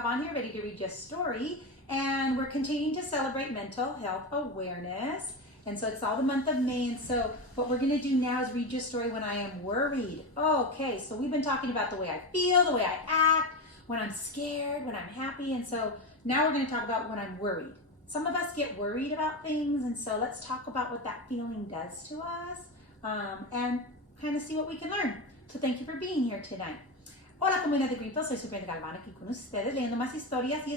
Gavon here, ready to read you a story. And we're continuing to celebrate mental health awareness. And so it's all the month of May. And so what we're going to do now is read you a story when I am worried. Okay, so we've been talking about the way I feel, the way I act, when I'm scared, when I'm happy. And so now we're going to talk about when I'm worried. Some of us get worried about things. And so let's talk about what that feeling does to us and kind of see what we can learn. So thank you for being here tonight. Hola comunidad de Greenfield, soy Super Galván aquí con ustedes leyendo más historias y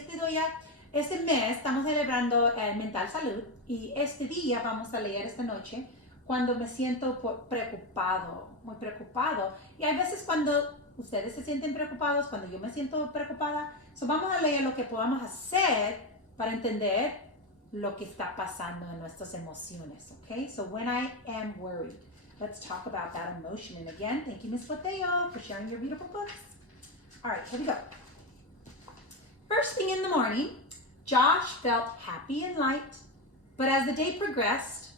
este mes estamos celebrando mental salud y este día vamos a leer esta noche cuando me siento preocupado, muy preocupado, y hay veces cuando ustedes se sienten preocupados, cuando yo me siento preocupada, so vamos a leer lo que podamos hacer para entender lo que está pasando en nuestras emociones, okay? So when I am worried, let's talk about that emotion. And again, thank you, Miss Mateo, for sharing your beautiful books. All right, here we go. First thing in the morning, Josh felt happy and light, but as the day progressed,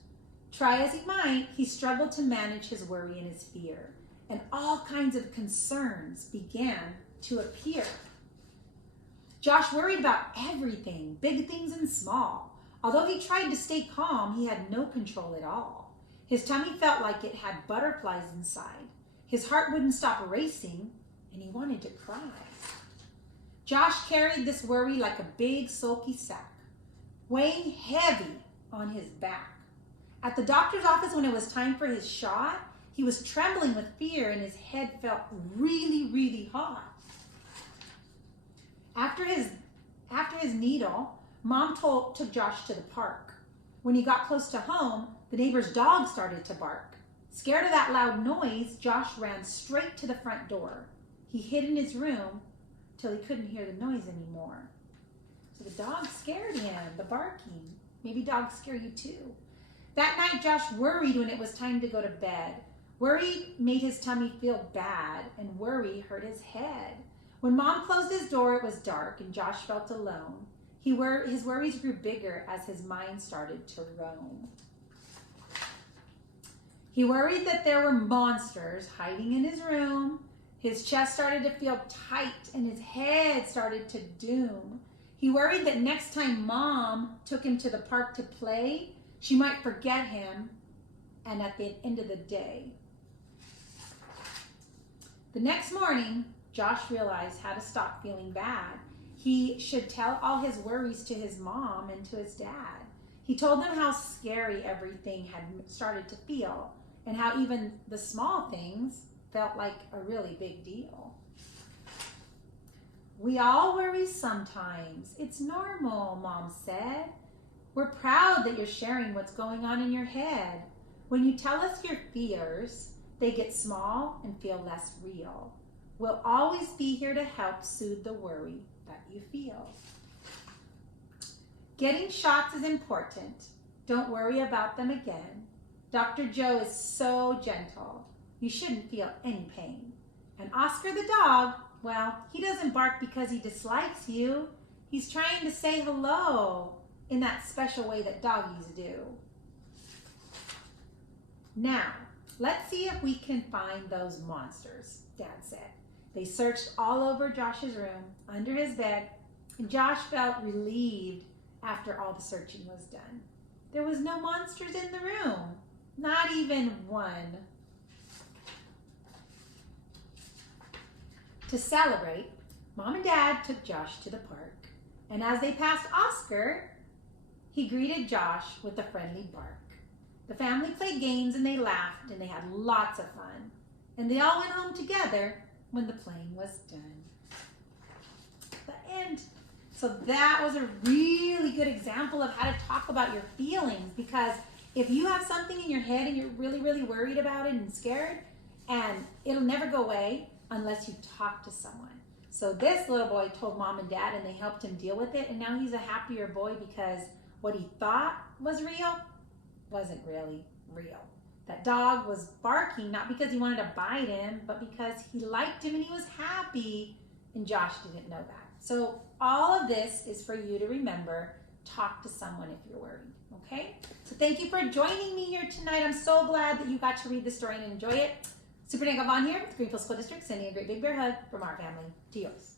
try as he might, he struggled to manage his worry and his fear, and all kinds of concerns began to appear. Josh worried about everything, big things and small. Although he tried to stay calm, he had no control at all. His tummy felt like it had butterflies inside. His heart wouldn't stop racing, and he wanted to cry. Josh carried this worry like a big sulky sack, weighing heavy on his back. At the doctor's office when it was time for his shot, he was trembling with fear and his head felt really, really hot. After his needle, Mom took Josh to the park. When he got close to home, the neighbor's dog started to bark. Scared of that loud noise, Josh ran straight to the front door. He hid in his room till he couldn't hear the noise anymore. So the dog scared him, the barking. Maybe dogs scare you too. That night, Josh worried when it was time to go to bed. Worry made his tummy feel bad, and worry hurt his head. When Mom closed his door, it was dark, and Josh felt alone. His worries grew bigger as his mind started to roam. He worried that there were monsters hiding in his room. His chest started to feel tight and his head started to doom. He worried that next time Mom took him to the park to play, she might forget him and at the end of the day. The next morning, Josh realized how to stop feeling bad. He should tell all his worries to his mom and to his dad. He told them how scary everything had started to feel and how even the small things felt like a really big deal. We all worry sometimes. It's normal, Mom said. We're proud that you're sharing what's going on in your head. When you tell us your fears, they get small and feel less real. We'll always be here to help soothe the worry that you feel. Getting shots is important. Don't worry about them again. Dr. Joe is so gentle. You shouldn't feel any pain. And Oscar the dog, well, he doesn't bark because he dislikes you. He's trying to say hello in that special way that doggies do. Now, let's see if we can find those monsters, Dad said. They searched all over Josh's room, under his bed, and Josh felt relieved after all the searching was done. There was no monsters in the room, not even one. To celebrate, Mom and Dad took Josh to the park, and as they passed Oscar, he greeted Josh with a friendly bark. The family played games and they laughed and they had lots of fun, and they all went home together when the playing was done. The end. So that was a really good example of how to talk about your feelings, because if you have something in your head and you're really, really worried about it and scared, and it'll never go away unless you talk to someone. So this little boy told Mom and Dad and they helped him deal with it, and now he's a happier boy because what he thought was real wasn't really real. That dog was barking not because he wanted to bite him, but because he liked him and he was happy, and Josh didn't know that. So all of this is for you to remember. Talk to someone if you're worried, okay? So thank you for joining me here tonight. I'm so glad that you got to read the story and enjoy it. Super Gavon here with Greenfield School District, sending a great big bear hug from our family to yours.